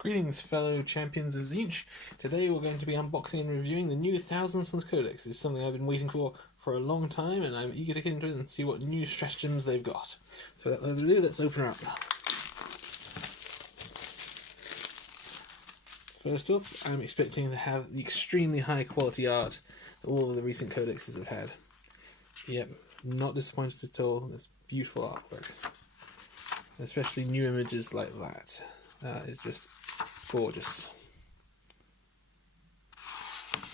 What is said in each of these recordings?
Greetings, fellow champions of Tzeentch. Today we're going to be unboxing and reviewing the new Thousand Suns Codex. It's something I've been waiting for a long time, and I'm eager to get into it and see what new stratagems they've got. So without further ado, let's open her up. First off, I'm expecting to have the extremely high quality art that all of the recent codexes have had. Yep, not disappointed at all. This beautiful artwork. Especially new images like that. Is just gorgeous.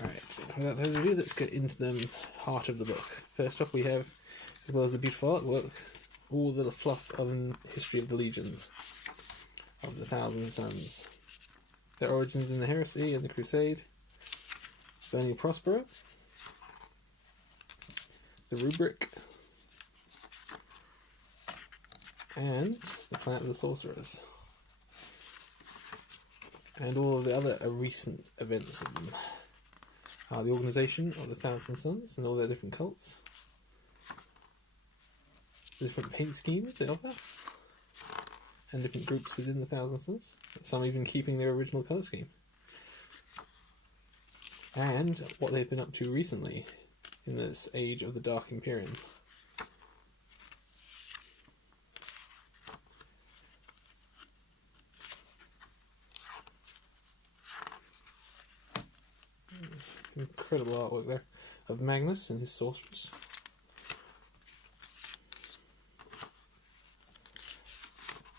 Alright, without further ado, let's get into the heart of the book. First off, we have, as well as the beautiful artwork, all the fluff of the history of the legions of the Thousand Suns. Their origins in the Heresy and the Crusade, Burning Prospero, the Rubric, and the Planet of the Sorcerers. And all of the other recent events of them. The organisation of the Thousand Suns and all their different cults. The different paint schemes they offer. And different groups within the Thousand Suns. Some even keeping their original colour scheme. And what they've been up to recently in this age of the Dark Imperium. Incredible artwork there of Magnus and his sorcerers.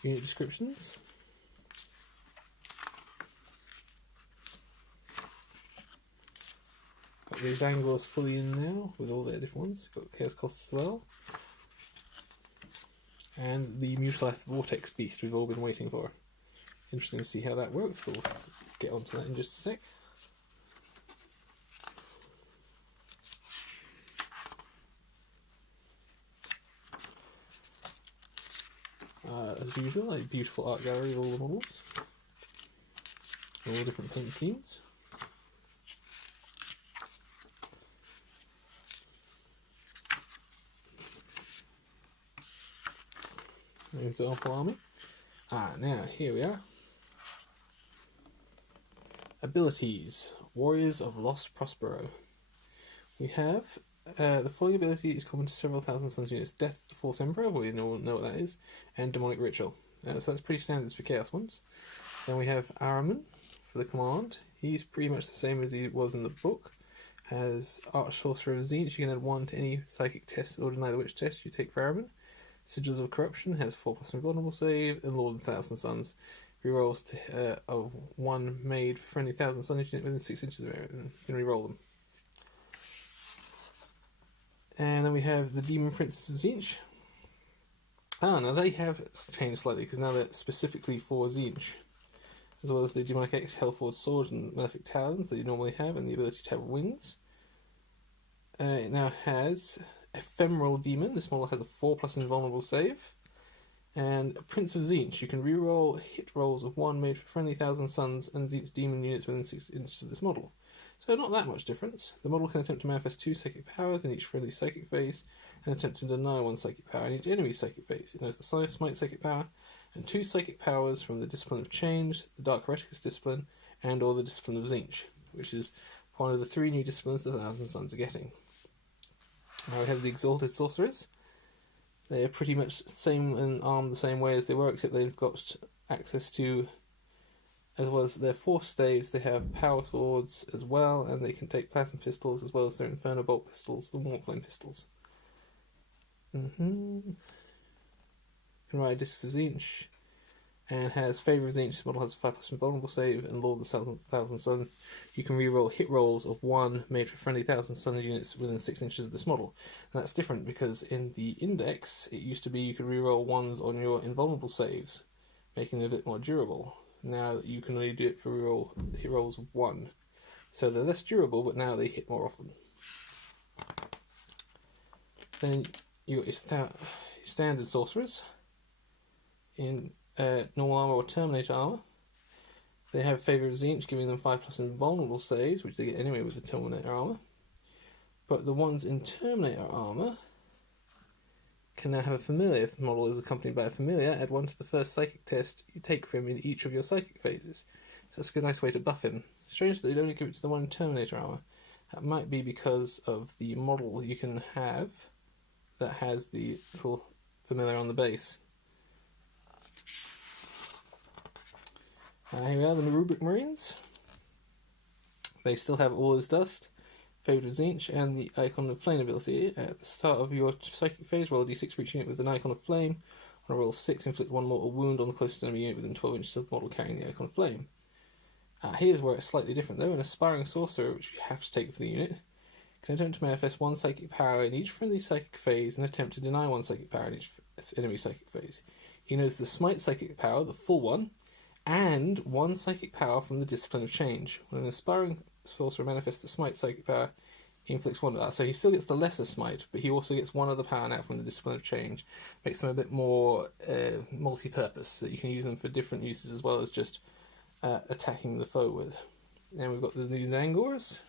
Unit descriptions. Got these angles fully in now with all their different ones. Got Chaos Costs as well. And the Mutilith Vortex Beast we've all been waiting for. Interesting to see how that works. We'll get onto that in just a sec. As usual, a beautiful art gallery of all the models, all different paint schemes. An example army. Now here we are. Abilities: Warriors of Lost Prospero. We have the following ability is common to several Thousand Suns units: Death of the False Emperor, we know what that is, and Demonic Ritual. So that's pretty standard for Chaos ones. Then we have Ahriman for the command. He's pretty much the same as he was in the book. Has Arch Sorcerer of Tzeentch. You can add 1 to any psychic test or deny the witch test you take for Ahriman. Sigils of Corruption has 4+ invulnerable save, and Lord of the Thousand Suns rerolls of 1 made for friendly Thousand Suns unit within 6 inches of Ahriman. You can reroll them. And then we have the Demon Princes of Tzeentch. Now they have changed slightly because now they're specifically for Tzeentch. As well as the Demonic X, Hellforged Sword and Malefic Talons that you normally have, and the ability to have wings. It now has Ephemeral Demon. This model has a 4+ invulnerable save. And Prince of Tzeentch. You can reroll hit rolls of 1 made for friendly Thousand Suns and Tzeentch demon units within 6 inches of this model. So not that much difference. The model can attempt to manifest 2 psychic powers in each friendly psychic phase, and attempt to deny 1 psychic power in each enemy psychic phase. It knows the Smite psychic power, and 2 psychic powers from the Discipline of Change, the Dark Hereticus discipline, and or the Discipline of Tzeentch, which is one of the 3 new disciplines the Thousand Suns are getting. Now we have the Exalted Sorcerers. They're pretty much the same and armed the same way as they were, except they've got access to, as well as their Force Staves, they have Power Swords as well, and they can take Plasma Pistols as well as their Inferno Bolt Pistols, the Warplane Pistols. Can ride Discs of Tzeentch, and has Favour of Tzeentch. This model has a 5+ invulnerable save, and Lord of the Thousand Suns. You can reroll hit rolls of 1 made for friendly Thousand Suns units within 6 inches of this model. And that's different because in the Index, it used to be you could reroll 1s on your invulnerable saves, making them a bit more durable. Now you can only do it for hit rolls of 1. So they're less durable, but now they hit more often. Then you got your standard sorcerers in normal armor or Terminator armor. They have Favour of Tzeentch, giving them 5+ invulnerable saves, which they get anyway with the Terminator armor. But the ones in Terminator armor can now have a familiar. If the model is accompanied by a familiar, add 1 to the first psychic test you take for him in each of your psychic phases. So that's a good, nice way to buff him. Strange that they'd only give it to the one Terminator armor. That might be because of the model you can have that has the little familiar on the base. Here we are, the Rubric Marines. They still have All Is Dust, Favored with Tzeentch, and the Icon of Flame ability. At the start of your psychic phase, roll a d6 for each unit with an Icon of Flame. On a roll of 6, inflict 1 mortal wound on the closest enemy unit within 12 inches of the model carrying the Icon of Flame. Here's where it's slightly different though. An Aspiring Sorcerer, which you have to take for the unit, can attempt to manifest 1 psychic power in each friendly psychic phase and attempt to deny 1 psychic power in each enemy psychic phase. He knows the Smite psychic power, the full one, and 1 psychic power from the Discipline of Change. When an Aspiring Sorcerer manifests the Smite psychic power, he inflicts 1 of that. So he still gets the lesser Smite, but he also gets 1 of the power now from the Discipline of Change. Makes them a bit more multi-purpose, so you can use them for different uses as well as just attacking the foe with. And we've got the new Zangors,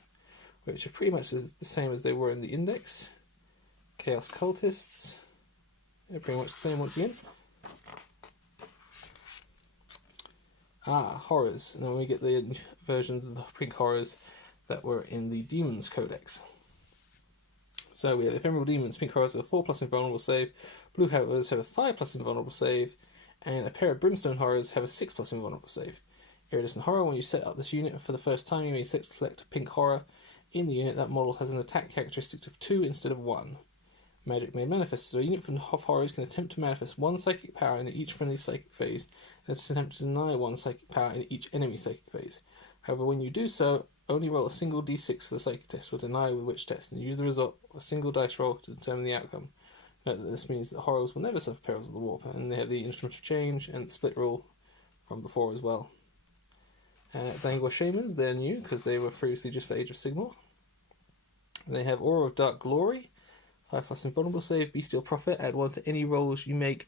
which are pretty much the same as they were in the Index. Chaos Cultists, they're pretty much the same once again. Horrors. And then we get the versions of the pink horrors that were in the Demons Codex. So we have Ephemeral Demons, pink horrors have a 4+ invulnerable save, blue horrors have a 5+ invulnerable save, and a pair of Brimstone horrors have a 6+ invulnerable save. Iridescent Horror, when you set up this unit for the first time, you may select a pink horror. In the unit, that model has an attack characteristic of 2 instead of 1. Magic Made Manifest. So a unit from horrors can attempt to manifest 1 psychic power in each friendly psychic phase, and attempt to deny 1 psychic power in each enemy psychic phase. However, when you do so, only roll a single d6 for the psychic test, or deny with which test, and use the result of a single dice roll to determine the outcome. Note that this means that horrors will never suffer perils of the warp, and they have the Instrument of Change and the split rule from before as well. Zangor Shamans, they're new because they were previously just for Age of Sigmar. They have Aura of Dark Glory, 5+ invulnerable save, Bestial Prophet, add 1 to any rolls you make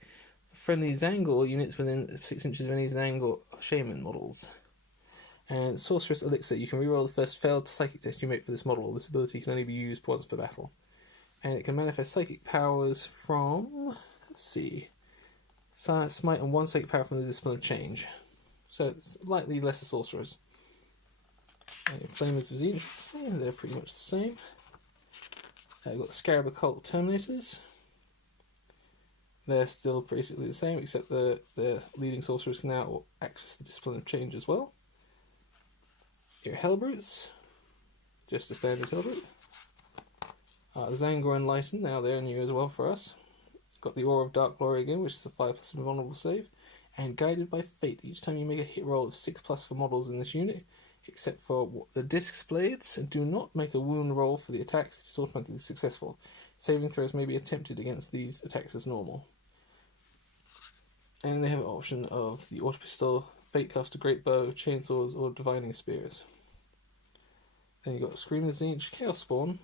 for friendly Zangor units within 6 inches of any Zangor Shaman models. And Sorceress Elixir, you can reroll the first failed psychic test you make for this model. This ability can only be used once per battle. And it can manifest psychic powers from, let's see, Smite and 1 psychic power from the Discipline of Change. So it's slightly lesser sorcerers. Flamers of Tzeentch, they're pretty much the same. We've got the Scarab Occult Terminators. They're still basically the same, except the leading sorcerers can now access the Discipline of Change as well. Your Hellbrutes, just a standard Hellbrute. Zangor Enlightened, now they're new as well for us. Got the Aura of Dark Glory again, which is a 5+ invulnerable save. And Guided by Fate. Each time you make a hit roll of 6+ for models in this unit, except for the Disc's Blades, and do not make a wound roll for the attacks, it is automatically successful. Saving throws may be attempted against these attacks as normal. And they have an option of the Auto Pistol, Fatecaster Great Bow, Chainsaws, or Divining Spears. Then you've got Scream of Tzeentch, Chaos Spawn.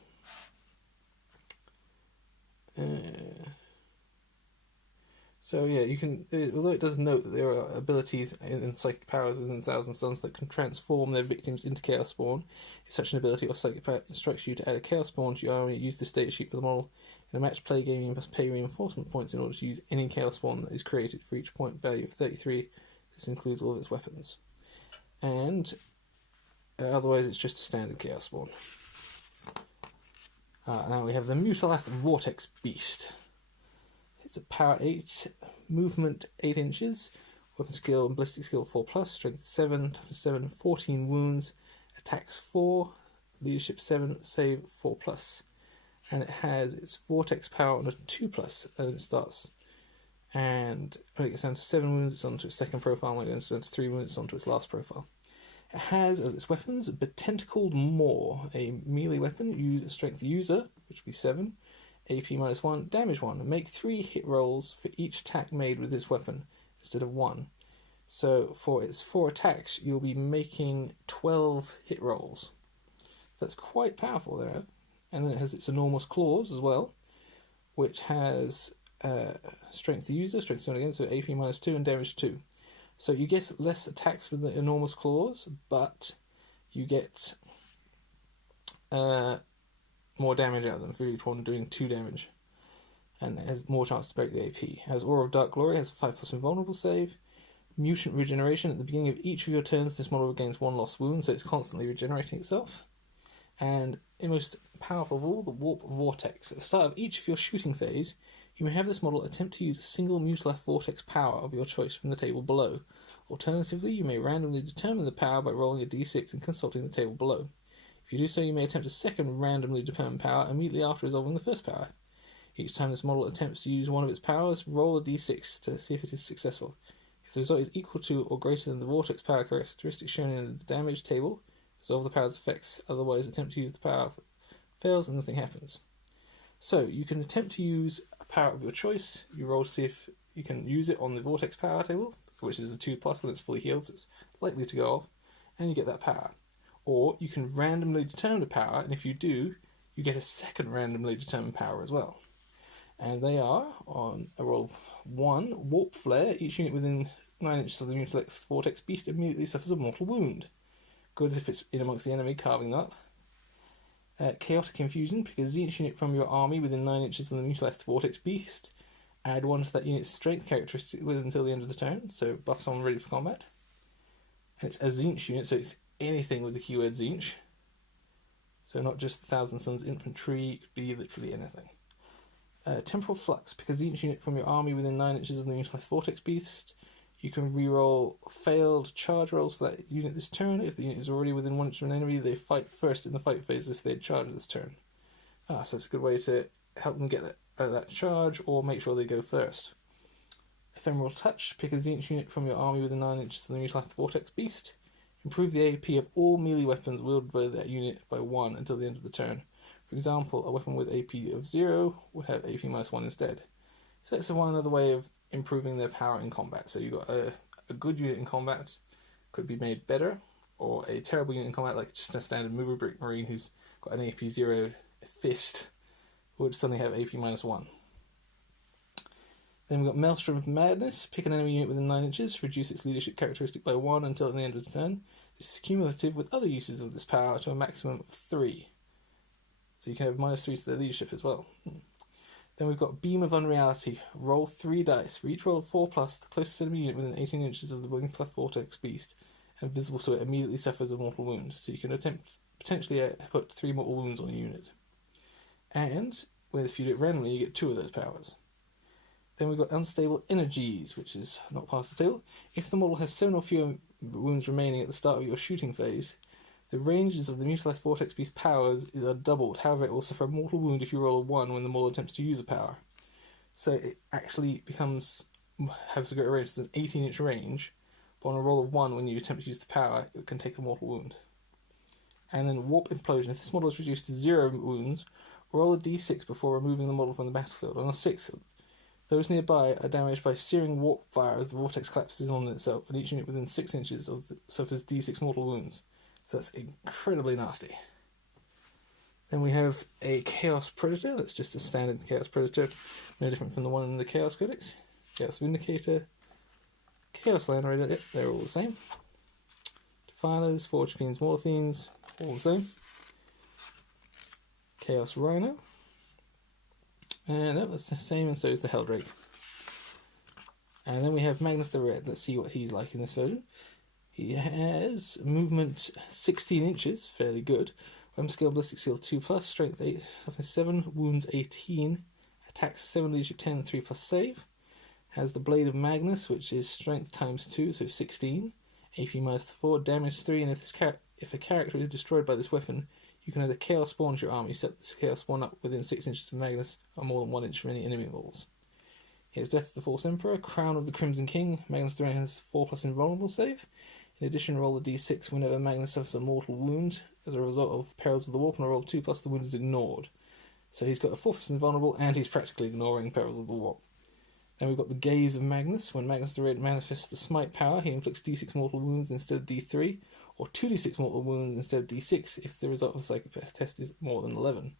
So yeah, you can, although it does note that there are abilities and psychic powers within Thousand Suns that can transform their victims into Chaos Spawn. If such an ability or psychic power instructs you to add a Chaos Spawn to your army, use this data sheet for the model. In a match play game, you must pay reinforcement points in order to use any Chaos Spawn that is created for each point value of 33. This includes all of its weapons. And otherwise it's just a standard Chaos Spawn. Now we have the Mutalath Vortex Beast. It's a power 8, movement 8 inches, weapon skill and ballistic skill 4+, strength 7, toughness 7, 14 wounds, attacks 4, leadership 7, save 4+. And it has its vortex power on a 2+, and it starts. And when it gets down to 7 wounds, it's onto its second profile, and when it gets down to 3 wounds, it's onto its last profile. It has as its weapons a Tentacled Maw, a melee weapon, strength user, which will be 7. AP -1, damage 1. Make 3 hit rolls for each attack made with this weapon instead of 1. So for its 4 attacks, you'll be making 12 hit rolls. So that's quite powerful there. And then it has its Enormous Claws as well, which has strength user, strength 7 again, so AP -2 and damage 2. So you get less attacks with the Enormous Claws, but you get more damage out of them for each one doing 2 damage. and it has more chance to break the AP. It has Aura of Dark Glory, has a 5+ invulnerable save. Mutant Regeneration, at the beginning of each of your turns, this model regains 1 lost wound, so it's constantly regenerating itself. And the most powerful of all, the Warp Vortex. At the start of each of your shooting phase, you may have this model attempt to use a single Mutileth Vortex power of your choice from the table below. Alternatively, you may randomly determine the power by rolling a d6 and consulting the table below. If you do so, you may attempt a second randomly determined power immediately after resolving the first power. Each time this model attempts to use one of its powers, roll a d6 to see if it is successful. If the result is equal to or greater than the Vortex power characteristic shown in the damage table, resolve the power's effects, otherwise attempt to use the power fails and nothing happens. So, you can attempt to use a power of your choice, you roll to see if you can use it on the Vortex power table, which is the 2+ when it's fully healed, so it's likely to go off, and you get that power. Or you can randomly determine a power, and if you do, you get a second randomly determined power as well. And they are, on a roll of 1, Warp Flare. Each unit within 9 inches of the Mutileth Vortex Beast immediately suffers a mortal wound. Good if it's in amongst the enemy, carving that. Chaotic Infusion, pick a Zenith unit from your army within 9 inches of the Mutileth Vortex Beast. Add 1 to that unit's strength characteristic until the end of the turn, so buff someone ready for combat. And it's a Zenith unit, so it's anything with the keyword Zenith. So not just the Thousand Suns infantry, it could be literally anything. Temporal Flux, pick a Zenith unit from your army within 9 inches of the Mutileth Vortex Beast. You can reroll failed charge rolls for that unit this turn. If the unit is already within 1 inch of an enemy, they fight first in the fight phase if they charge this turn. So it's a good way to help them get that charge or make sure they go first. Ephemeral Touch, pick a Zenith unit from your army within 9 inches of the Mutileth Vortex Beast. Improve the AP of all melee weapons wielded by that unit by 1 until the end of the turn. For example, a weapon with AP of 0 would have AP -1 instead. So that's one other way of improving their power in combat. So you've got a good unit in combat, could be made better, or a terrible unit in combat, like just a standard mover brick marine who's got an AP 0 fist, would suddenly have AP -1. Then we've got Maelstrom of Madness. Pick an enemy unit within 9 inches, reduce its leadership characteristic by 1 until the end of the turn. This is cumulative with other uses of this power to a maximum of 3. So you can have -3 to their leadership as well. Then we've got Beam of Unreality. Roll 3 dice. For each roll of 4+, the closest enemy unit within 18 inches of the Mutileth Vortex Beast and visible to it immediately suffers a mortal wound. So you can attempt potentially put 3 mortal wounds on a unit. And if you do it randomly, you get 2 of those powers. Then we've got Unstable Energies, which is not part of the table. If the model has 7 or fewer wounds remaining at the start of your shooting phase, the ranges of the Mutileth Vortex Beast powers are doubled. However, it will suffer a mortal wound if you roll a 1 when the model attempts to use a power. So it actually has a greater range. It's an 18-inch range, but on a roll of 1 when you attempt to use the power, it can take a mortal wound. And then Warp Implosion. If this model is reduced to 0 wounds, roll a d6 before removing the model from the battlefield. On a 6, those nearby are damaged by searing warp fire as the vortex collapses on itself, and each unit within 6 inches suffers d6 mortal wounds. So that's incredibly nasty. Then we have a Chaos Predator. That's just a standard Chaos Predator, no different from the one in the Chaos Codex. Chaos Vindicator, Chaos Land Raider, yep, they're all the same. Defilers, Forge Fiends, Mortal Fiends, all the same. Chaos Rhino. And that was the same, and so is the Helldrake. And then we have Magnus the Red. Let's see what he's like in this version. He has movement 16 inches, fairly good. Weapon skill, ballistic skill 2+, strength 8, toughness 7, wounds 18, attacks 7, leadership 10, 3+ save. Has the Blade of Magnus, which is strength ×2, so 16, AP -4, damage 3, and if a character is destroyed by this weapon, you can add a Chaos Spawn to your army. Set this Chaos Spawn up within 6 inches of Magnus, or more than 1 inch from any enemy models. He has Death of the False Emperor, Crown of the Crimson King. Magnus the Red has 4+ invulnerable save. In addition, roll a d6 whenever Magnus suffers a mortal wound as a result of Perils of the Warp, and a roll 2+, the wound is ignored. So he's got a 4+ invulnerable, and he's practically ignoring Perils of the Warp. Then we've got the Gaze of Magnus. When Magnus the Red manifests the Smite power, he inflicts d6 mortal wounds instead of d3, or 2d6 mortal wounds instead of d6 if the result of the psychopath test is more than 11.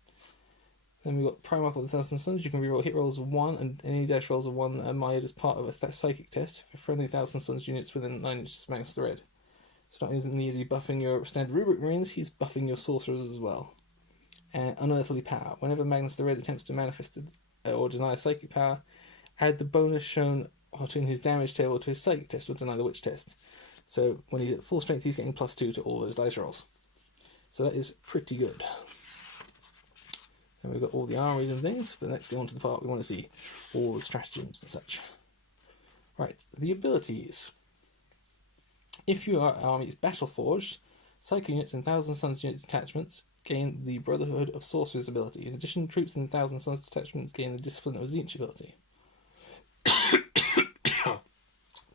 Then we've got Primarch of the Thousand Suns. You can reroll hit rolls of 1 and any dash rolls of 1 that are made as part of a psychic test for friendly Thousand Suns units within 9 inches of Magnus the Red. So not only is he buffing your standard rubric marines, he's buffing your sorcerers as well. And Unearthly Power. Whenever Magnus the Red attempts to manifest or deny a psychic power, add the bonus shown in his damage table to his psychic test or deny the witch test. So when he's at full strength, he's getting +2 to all those dice rolls. So that is pretty good. And we've got all the armies and things, but let's go on to the part we want to see. All the stratagems and such. Right, the abilities. If your army is battle forged, Psycho units and Thousand Suns unit detachments gain the Brotherhood of Sorcerers ability. In addition, troops in Thousand Suns detachments gain the Discipline of Tzeentch ability.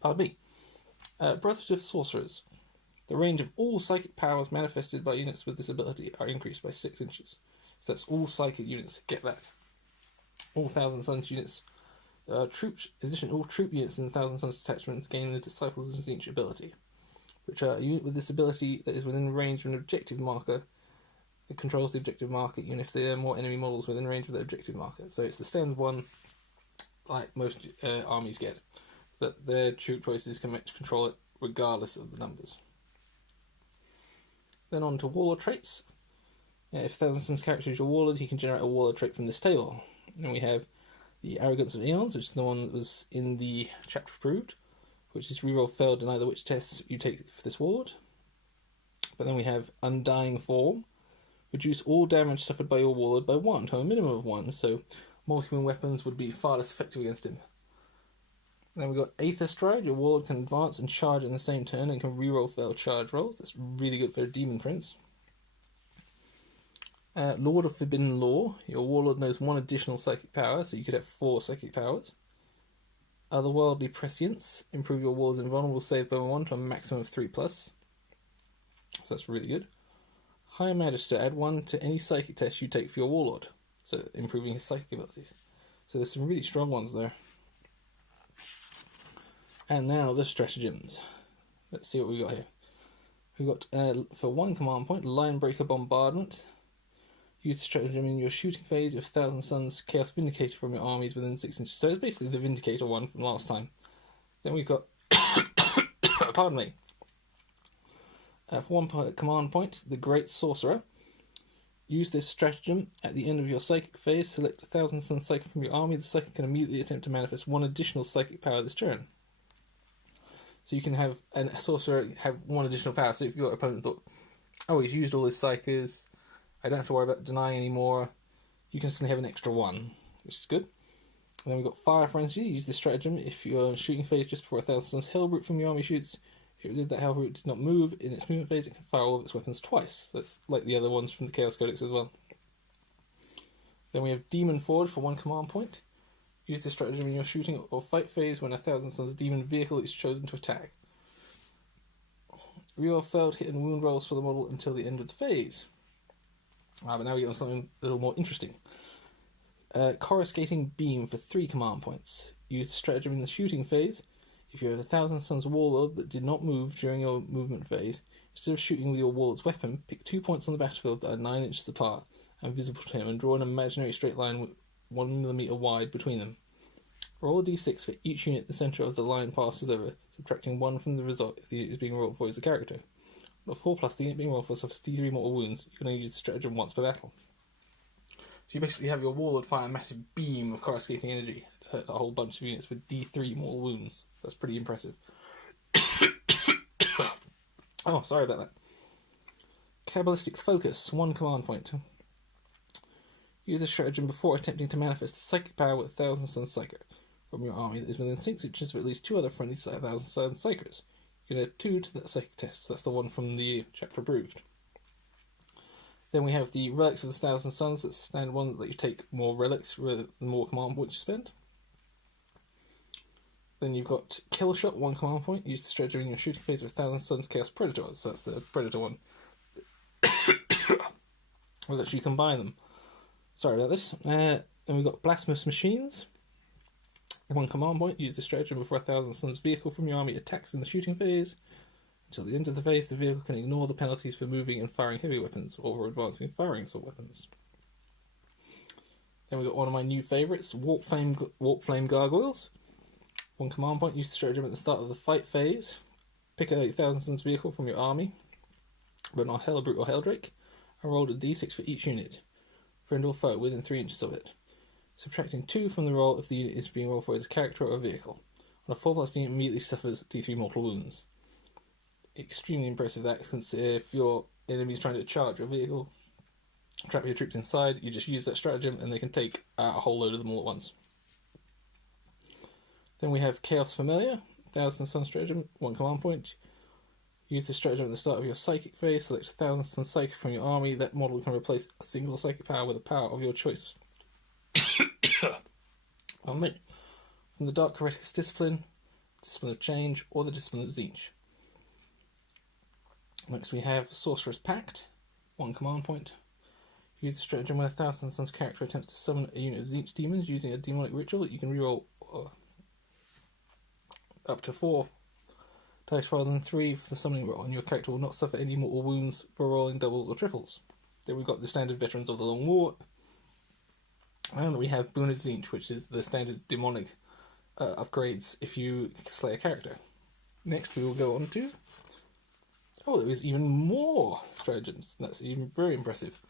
Pardon me. Brotherhood of Sorcerers. The range of all psychic powers manifested by units with this ability are increased by 6 inches. So that's all psychic units get that. All Thousand Suns units, troops. In addition, all troop units in Thousand Suns detachments gain the Disciples of Tzeentch ability, which are a unit with this ability that is within range of an objective marker. It controls the objective marker, even if there are more enemy models within range of the objective marker. So it's the standard one, like most armies get, but their troop choices can control it regardless of the numbers. Then on to Warlord traits. If Thousand Suns character is your Warlord, he can generate a Warlord trait from this table. And we have the Arrogance of Aeons, which is the one that was in the chapter approved, which is reroll failed, deny the witch tests you take for this Warlord. But then we have Undying Form. Reduce all damage suffered by your Warlord by 1 to a minimum of 1, so multi-wing weapons would be far less effective against him. Then we've got Aether Stride. Your Warlord can advance and charge in the same turn and can reroll failed charge rolls. That's really good for a Demon Prince. Lord of Forbidden Law. Your Warlord knows 1 additional psychic power, so you could have 4 psychic powers. Otherworldly Prescience. Improve your Warlord's invulnerable save by 1 to a maximum of 3+. So that's really good. High Magister. Add 1 to any psychic test you take for your Warlord, so improving his psychic abilities. So there's some really strong ones there. And now the stratagems. Let's see what we got here. We've got, for 1 command point, Linebreaker Bombardment. Use the stratagem in your shooting phase if Thousand Suns Chaos Vindicator from your armies within 6 inches. So it's basically the Vindicator one from last time. Then we've got, pardon me, for 1 command point, the Great Sorcerer. Use this stratagem at the end of your psychic phase. Select a Thousand Suns Psychic from your army. The Psychic can immediately attempt to manifest 1 additional psychic power this turn. So you can have a sorcerer have 1 additional power. So if your opponent thought, oh, he's used all his psychers, I don't have to worry about denying anymore, you can suddenly have an extra 1, which is good. And then we've got Fire Frenzy. Use this stratagem if your shooting phase just before a Thousand Suns Hellbrute from your army shoots. If it did that Hellbrute did not move in its movement phase, it can fire all of its weapons twice. That's like the other ones from the Chaos Codex as well. Then we have Demon Forge for 1 command point. Use this stratagem in your shooting or fight phase when a Thousand Suns demon vehicle is chosen to attack. Reroll failed hit and wound rolls for the model until the end of the phase. But now we get on something a little more interesting. Coruscating Beam for 3 command points. Use the stratagem in the shooting phase. If you have a Thousand Suns Warlord that did not move during your movement phase, instead of shooting with your Warlord's weapon, pick 2 points on the battlefield that are 9 inches apart and visible to him, and draw an imaginary straight line with 1 millimeter wide between them. Roll a d6 for each unit the centre of the line passes over, subtracting 1 from the result if the unit is being rolled for as a character. On a 4+, the unit being rolled for suffers d3 mortal wounds. You can only use the stratagem once per battle. So you basically have your Warlord fire a massive beam of coruscating energy to hurt a whole bunch of units with d3 mortal wounds. That's pretty impressive. Oh, sorry about that. Kabbalistic Focus, 1 command point. Use the stratagem before attempting to manifest the psychic power with Thousand Suns Psyker from your army that is within 6 inches of at least 2 other friendly Thousand Suns Psykers. You can add 2 to that psychic test. That's the one from the chapter approved. Then we have the Relics of the Thousand Suns. That's the standard one that let you take more relics rather than more command points you spend. Then you've got Kill Shot, 1 command point. Use the stratagem in your shooting phase with Thousand Suns Chaos Predator. So that's the Predator one. We'll actually combine them. Sorry about this. Then we've got Blacksmiths Machines. 1 command point. Use the stratagem before a Thousand Suns vehicle from your army attacks in the shooting phase. Until the end of the phase, the vehicle can ignore the penalties for moving and firing heavy weapons, or for advancing and firing assault weapons. Then we've got one of my new favourites, Warplane Gargoyles. 1 command point. Use the stratagem at the start of the fight phase. Pick a Thousand Suns vehicle from your army, but not Hellbrute or Helldrake, and roll a d6 for each unit, friend or foe, within 3 inches of it. subtracting 2 from the roll if the unit is being rolled for as a character or a vehicle. On a 4+ unit immediately suffers D3 mortal wounds. Extremely impressive that, since if your enemy is trying to charge your vehicle, trap your troops inside, you just use that stratagem and they can take a whole load of them all at once. Then we have Chaos Familiar, Thousand Sun stratagem, 1 command point. Use this stratagem at the start of your psychic phase, select a Thousand Sun psychic from your army. That model can replace a single psychic power with a power of your choice. From the Dark Hereticus Discipline, Discipline of Change, or the Discipline of Tzeentch. Next we have Sorceress Pact, 1 command point. Use the stratagem when a Thousand Suns character attempts to summon a unit of Tzeentch demons using a demonic ritual. You can reroll up to 4 dice rather than 3 for the summoning roll, and your character will not suffer any mortal wounds for rolling doubles or triples. Then we've got the standard Veterans of the Long War, and we have Boon of Tzeentch, which is the standard demonic upgrades if you slay a character. Next we will go on to... oh, there is even more stratagems. That's even very impressive.